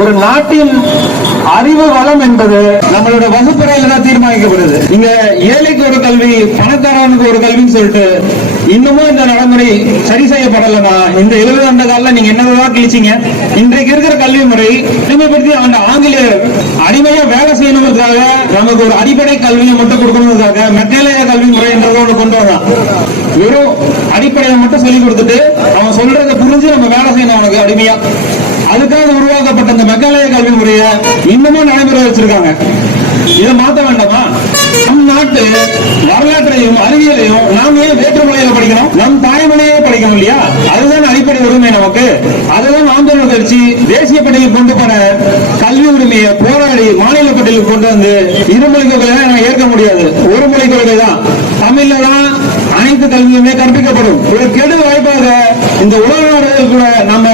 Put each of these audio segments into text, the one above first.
ஒரு நாட்டின் அறிவு வளம் என்பது நம்மளோட வகுப்பறையில தான் தீர்மானிக்கப்படுது. இங்க ஏழைக்கு ஒரு கல்வி, பணக்காரனுக்கு ஒரு கல்வின்னு சொல்லிட்டு இன்னமும் இந்த நடைமுறை சரி செய்யப்படலன்னா இந்த 70 ஆண்டு கால நீங்க என்னதான் கிழிச்சிங்க. இன்றைக்கு இருக்கிற கல்வி முறை அடிமைப்படுத்தி அந்த ஆங்கிலேயர் அடிமையா வேலை செய்யணுங்கிறதுக்காக நமக்கு ஒரு அடிப்படை கல்வியை மட்டும் கொடுக்கணுங்கிறதுக்காக மெக்காலய கல்வி முறை என்றதை ஒன்று கொண்டு வந்தான். வெறும் அடிப்படையை மட்டும் சொல்லி கொடுத்துட்டு அவன் சொல்றதை புரிஞ்சு நம்ம வேலை செய்யணும் அவனுக்கு அடிமையா. அதுக்காக உருவாக்கப்பட்ட இந்த மெக்காலய கல்வி முறையை இன்னமும் நடைமுறை வச்சிருக்காங்க. இதை மாற்ற வேண்டாமா? நம் நாட்டு வரலாற்றையும் அறிவியலையும் நாம் ஏன் வேற்று மொழியில படிக்கணும்? நம் தாய்மொழியே படிக்கணும் இல்லையா? அதுதான் அடிப்படை உரிமை நமக்கு. அதுதான் நாம் தமிழர் கட்சி தேசிய பட்டியலுக்கு கொண்டு போன கல்வி உரிமையை போராடி மாநில பட்டியலுக்கு கொண்டு வந்து இருமொழி கொள்கையை நான் ஏற்க முடியாது. ஒரு மொழி கொள்கை தான். தமிழ்ல தான் அனைத்து கல்வியுமே கற்பிக்கப்படும். ஒரு கெடு வாய்ப்பாக இந்த உலக நாடுகள் கூட நம்ம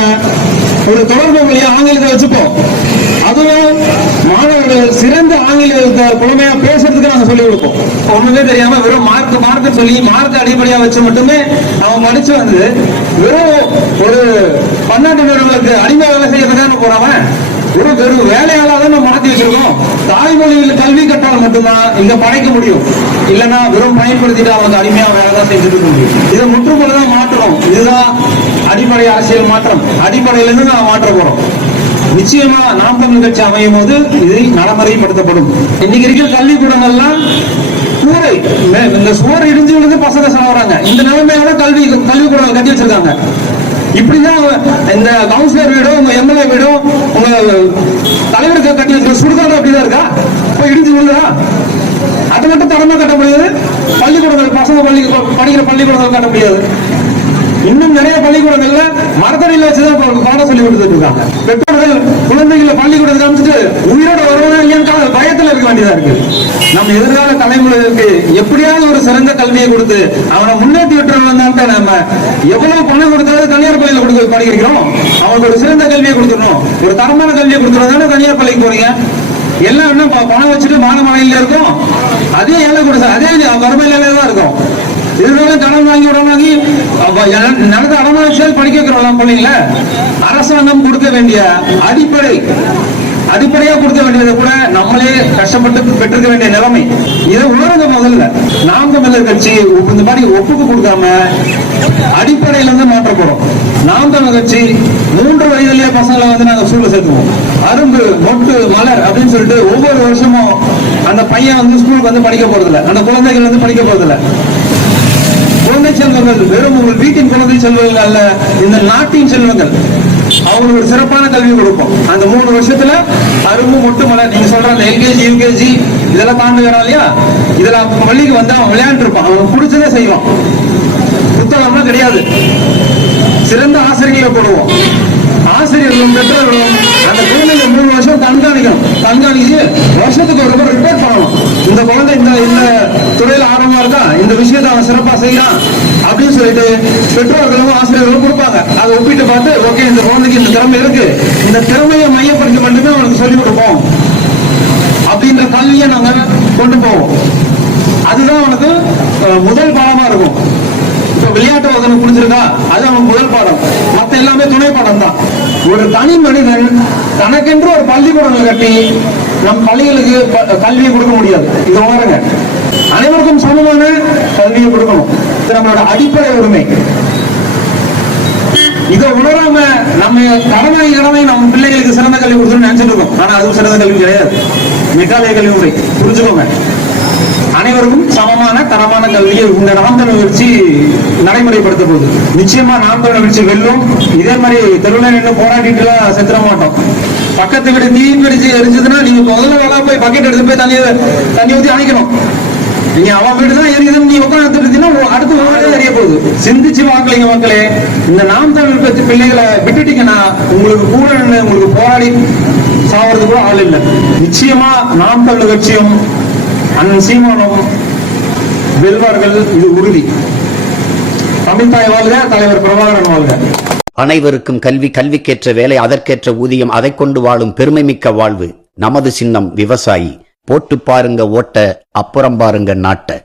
ஒரு தொடர்பு மொழியை ஆங்கிலத்தை வச்சுப்போம். அதுவும் மாணவர்கள் சிறந்த ஆங்கிலத்தை புலமையா பேசுறதுக்கு நாங்க சொல்லிக் கொடுப்போம். ஒண்ணுமே தெரியாம வெறும் மார்க் சொல்லி மார்க் அடிப்படையா வச்சு மட்டுமே அவன் படிச்சு வந்து வெறும் ஒரு பன்னாட்டு நிறுவனங்களுக்கு அடிமை வேலை செய்யறதுக்கான போறவன் வெறும் வேலையாளா தான் நம்ம மாத்தி வச்சிருக்கோம். தாய்மொழியில் கல்வி கற்றால் மட்டும்தான் இங்க படைக்க முடியும். இல்லைன்னா வெறும் பயன்படுத்திட்டு அவங்க அடிமையா வேலை தான் செஞ்சுட்டு இருக்க முடியும். இதை முற்றுமுழுதான் மாற்றணும். இதுதான் அடிப்படை அரசியல் மாற்றம். அடிப்படையிலிருந்து நான் மாற்ற போறோம். நிச்சயமா நாம் தமிழர் கட்சி அமையும் போது இது நடைமுறைப்படுத்தப்படும். இன்னைக்கு இருக்கிற கல்விக்கூடங்கள்லாம் கூரை இந்த சுவர் இடிஞ்சு விழுந்து பசங்க சாகுறாங்க. இந்த நிலைமையால கல்விக்கூடங்கள் கட்டி வச்சிருக்காங்க. இப்படிதான் இந்த கவுன்சிலர் வீடும் உங்க எம்எல்ஏ வீடும் உங்க தலைவருக்கு கட்டி வச்சிருக்க சுடுகாடு அப்படிதான் இருக்கா? இப்ப இடிஞ்சு விழுதா? அதை மட்டும் தரமா கட்ட முடியாது. பள்ளிக்கூடங்கள் பசங்க படிக்கிற பள்ளிக்கூடங்கள் கட்ட முடியாது. இன்னும் நிறைய பள்ளிக்கூடங்கள்ல மரத்தடியில வச்சுதான் பாடம் சொல்லி கொடுத்துட்டு இருக்காங்க. பெற்றோர்கள் குழந்தைகளை பள்ளிக்கூடத்துக்கு அமைச்சிட்டு உயிரோட வருவதா பயத்துல இருக்க வேண்டியதா இருக்கு. நம்ம எதிர்கால தலைமுறைகளுக்கு எப்படியாவது ஒரு சிறந்த கல்வியை கொடுத்து அவனை முன்னேற்றி விட்டுறோம். நம்ம எவ்வளவு பணம் கொடுத்தாலும் தனியார் பள்ளியில கொடுக்க படிக்கிறோம். அவனுக்கு ஒரு சிறந்த கல்வியை கொடுத்துடணும், ஒரு தரமான கல்வியை கொடுத்துறதான தனியார் பள்ளிக்கு போறீங்க. எல்லாம் என்ன பணம் வச்சுட்டு மானமலையில இருக்கும். அதே ஏழை கொடுத்த அதே வறுமையில தான் இருக்கும். இதனால கடன் வாங்கி உடனாகி நடந்த அடமானத்தில் படிக்க வைக்கிறோம் பிள்ளைங்கள. அரசாங்கம் கொடுக்க வேண்டிய அடிப்படையா கொடுக்க வேண்டியதை கூட நம்மளே கஷ்டப்பட்டு பெற்றிருக்க வேண்டிய நிலைமை. இதை உணர்ந்த முதல்ல நாம் தமிழர் கட்சி இந்த மாதிரி ஒப்புக்கு கொடுக்காம அடிப்படையில இருந்து மாற்ற போறோம். நாம் தமிழர் கட்சி 3 வயதிலேயே பசங்களை வந்து நாங்க ஸ்கூல்ல சேர்த்துவோம். அரும்பு மொட்டு மலர் அப்படின்னு சொல்லிட்டு ஒவ்வொரு வருஷமும் அந்த பையன் வந்து ஸ்கூலுக்கு வந்து படிக்க போறதில்ல, அந்த குழந்தைகள் வந்து படிக்க போறதில்ல. குழந்தை செல்வங்கள் வெறும் உங்கள் வீட்டின் குழந்தை செல்வங்கள் அல்ல, இந்த நாட்டின் செல்வங்கள். அவங்களுக்கு சிறப்பான கல்வி கொடுப்போம். அந்த 3 வருஷத்துல அரும்பு மொட்டு மலர் நீங்க சொல்ற அந்த எல்கேஜி யூகேஜி இதெல்லாம் தாண்டு வரா இல்லையா? இதுல பள்ளிக்கு வந்து அவன் விளையாண்டு இருப்பான். அவனுக்கு பிடிச்சதே செய்வான். புத்தகம்லாம் கிடையாது. சிறந்த ஆசிரியர்களை போடுவோம். ஆசிரியர்களும் பெற்றோர்களும் அந்த குழந்தைங்க 3 வருஷம் கண்காணிச்சு வருஷத்துக்கு ஒரு ரிப்போர்ட் பண்ணணும். இந்த குழந்தை இந்த துறையில ஆர்வமா இருக்கா, இந்த விஷயத்தை அவன் சிறப்பா செய்யறான் அப்படின்னு சொல்லிட்டு பெற்றோர்களும் ஆசிரியர்களும் கொடுப்பாங்க. அதை ஒப்பிட்டு பார்த்து ஓகே இந்த குழந்தைக்கு இந்த திறமை இருக்கு, இந்த திறமையை மையப்படுத்தி மட்டுமே அவனுக்கு சொல்லிக் கொடுப்போம் அப்படின்ற கல்வியை நாங்க கொண்டு போவோம். அதுதான் அவனுக்கு முதல் பாடமா இருக்கும். இப்ப விளையாட்டு வகை புரிஞ்சிருக்கா, அது அவன் முதல் பாடம். மத்த எல்லாமே துணை பாடம் தான். ஒரு தனி மனிதன் தனக்கென்று ஒரு பள்ளிக்கூடங்கள் கட்டி நம் பள்ளிகளுக்கு கல்வியை கொடுக்க முடியாது. இது உணருங்க. அனைவருக்கும் சமமான கல்வியை கொடுக்கணும். இது நம்மளோட அடிப்படை உரிமை. இதை உணராம நம்ம கடமை நம்ம பிள்ளைகளுக்கு சிறந்த கல்வி கொடுக்கணும்னு நினைச்சிட்டு இருக்கோம். ஆனா அதுவும் சிறந்த கல்வி கிடையாது. மெக்காலய கல்வி முறை புரிஞ்சுக்கோங்க. அனைவருக்கும் சமமான தரமான கல்வியை இந்த நாம் தமிழர் கட்சி நடைமுறைப்படுத்த போகுது. நிச்சயமா நாம் தமிழர் கட்சி வெல்லும். இதே மாதிரி தெருவில் நின்று போராடிட்டு எல்லாம் செத்துற மாட்டோம். பக்கத்து வீடு தீ பிடிச்சு எரிஞ்சதுன்னா நீங்க முதல்ல வேலை போய் பக்கெட் எடுத்து போய் தண்ணி ஊற்றி அணைக்கணும். நீங்க அவன் வீடு தான் எரியுதுன்னு நீ உட்காந்து அடுத்து உங்களே தெரிய போகுது. சிந்திச்சு வாக்கலைங்க மக்களே. இந்த நாம் தமிழ் கட்சி பிள்ளைகளை விட்டுட்டீங்கன்னா உங்களுக்கு கூட உங்களுக்கு போராடி சாவறது கூட ஆள் இல்லை. நிச்சயமா நாம் தமிழர் கட்சியும் அண்ணன் சீமானும் வெல்வார்கள். இது உறுதி. தமிழ் தாய் வாழ்க, தலைவர் பிரபாகரன் வாழ்க. அனைவருக்கும் கல்வி, கல்விக்கேற்ற வேலை, அதற்கேற்ற ஊதியம், அதை கொண்டு வாழும் பெருமை மிக்க வாழ்வு. நமது சின்னம் விவசாயி. போட்டு பாருங்க ஓட்ட, அப்புறம் பாருங்க நாட்ட.